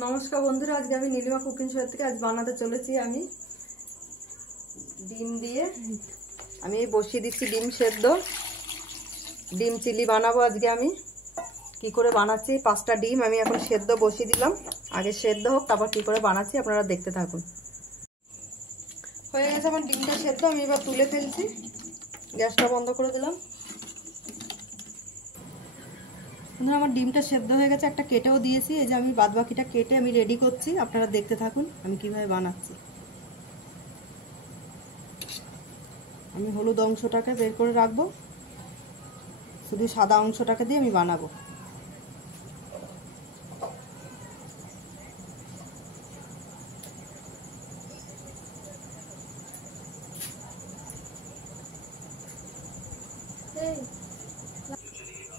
নমস্কার বন্ধুরা, আজকে আমি নীলিমা কুকিং শো থেকে আজ বানাতে চলেছি আমি ডিম দিয়ে আমি বসিয়ে দিচ্ছি ডিম সেদ্ধ। ডিম চিলি বানাবো আজকে। আমি কি করে বানাচ্ছি, 5টা ডিম আমি এখন সেদ্ধ বসিয়ে দিলাম। আগে সেদ্ধ হোক, তারপর কি করে বানাচ্ছি আপনারা দেখতে থাকুন। হয়ে গেছে আমার ডিমটা সেদ্ধ, আমি এবার তুলে ফেলছি। গ্যাসটা বন্ধ করে দিলাম। আমার ডিমটা সেদ্ধ হয়ে গেছে, একটা কেটেও দিয়েছি। এই যে আমি বাদবাকিটা কেটে আমি রেডি করছি, আপনারা দেখতে থাকুন আমি কিভাবে বানাচ্ছি। আমি হলুদ অংশটাকে বের করে রাখবো, শুধু সাদা অংশটাকে দিয়ে আমি বানাবো।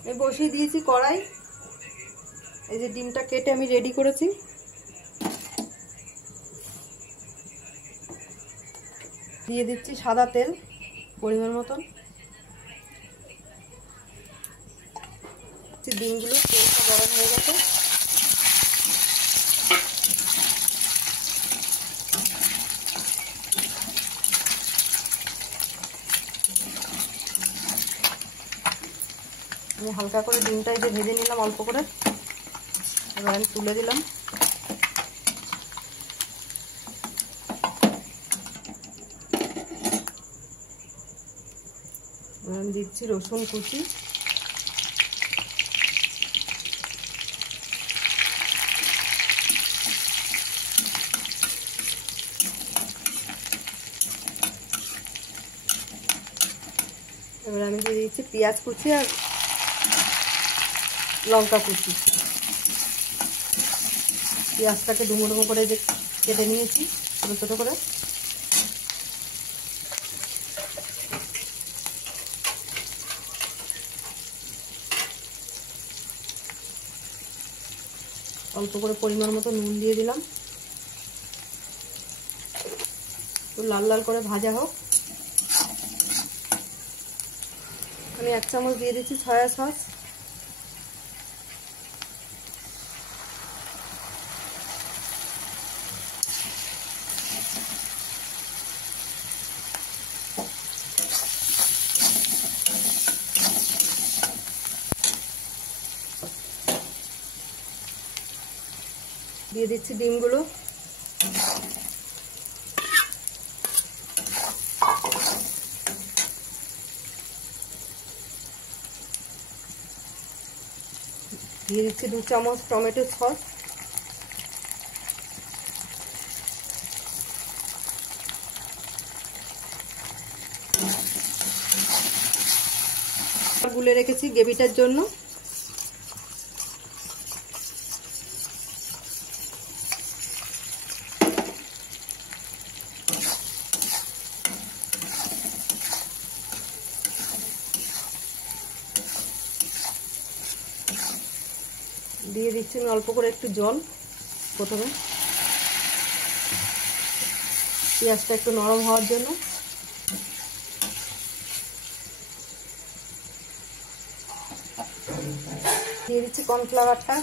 আমি বসিয়ে দিয়েছি কড়াই। এই যে ডিমটা কেটে আমি রেডি করেছি। দিয়ে দিচ্ছি সাদা তেল পরিমাণ মতন। ডিমগুলো তেলটা গরম হয়ে গেছে। আমি হালকা করে ডিমটা এই যে ভেজে নিলাম অল্প করে। এবার আমি তুলে দিলাম। আমি দিচ্ছি রসুন কুচি, এবার আমি দিয়ে দিচ্ছি পেঁয়াজ কুচি আর লঙ্কা কুচি। পেঁয়াজটাকে ডুমো ডুমো করে যে কেটে নিয়েছি ছোটো ছোটো করে। অল্প করে পরিমাণ মতো নুন দিয়ে দিলাম। তো লাল লাল করে ভাজা হোক। আমি 1 চামচ দিয়ে দিচ্ছি সয়া সস। দিয়ে দিচ্ছি ডিমগুলো। দিয়ে দিচ্ছি 2 চামচ টমেটো সস। গুলে রেখেছি গ্রেভিটার জন্য। দিয়ে দিচ্ছি আমি অল্প করে একটু জল প্রথমে, পেঁয়াজটা একটু নরম হওয়ার জন্য। দিয়ে দিচ্ছি কর্নফ্লাওয়ারটা।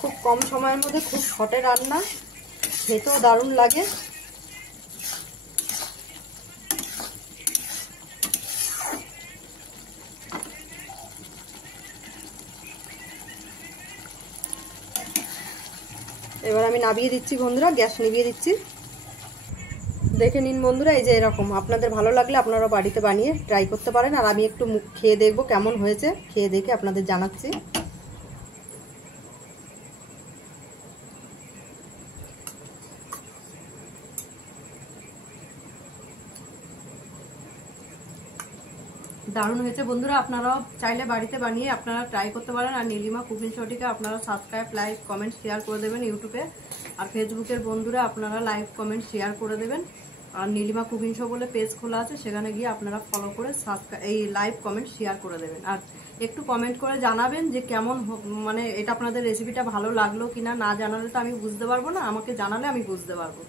খুব কম সময়ের মধ্যে খুব শর্টে রান্না, খেতেও দারুণ লাগে। এবার আমি নামিয়ে দিচ্ছি বন্ধুরা, গ্যাস নিভিয়ে দিচ্ছি। দেখে নিন বন্ধুরা, এই যে এরকম। আপনাদের ভালো লাগলে আপনারা বাড়িতে বানিয়ে ট্রাই করতে পারেন। আর আমি একটু খেয়ে দেখবো কেমন হয়েছে, খেয়ে দেখে আপনাদের জানাচ্ছি। দারুণ হয়েছে বন্ধুরা। আপনারাও চাইলে বাড়িতে বানিয়ে আপনারা ট্রাই করতে পারেন। আর নীলিমা কুকিং শোটিকে আপনারা সাবস্ক্রাইব, লাইক, কমেন্ট, শেয়ার করে দেবেন ইউটিউবে। আর ফেসবুকের বন্ধুরা আপনারা লাইক, কমেন্ট, শেয়ার করে দেবেন। আর নীলিমা কুকিং শো বলে পেজ খোলা আছে, সেখানে গিয়ে আপনারা ফলো করে এই লাইক, কমেন্ট, শেয়ার করে দেবেন। আর একটু কমেন্ট করে জানাবেন যে কেমন, মানে এটা আপনাদের রেসিপিটা ভালো লাগলো কিনা। না জানালে তো আমি বুঝতে পারবো না, আমাকে জানালে আমি বুঝতে পারবো।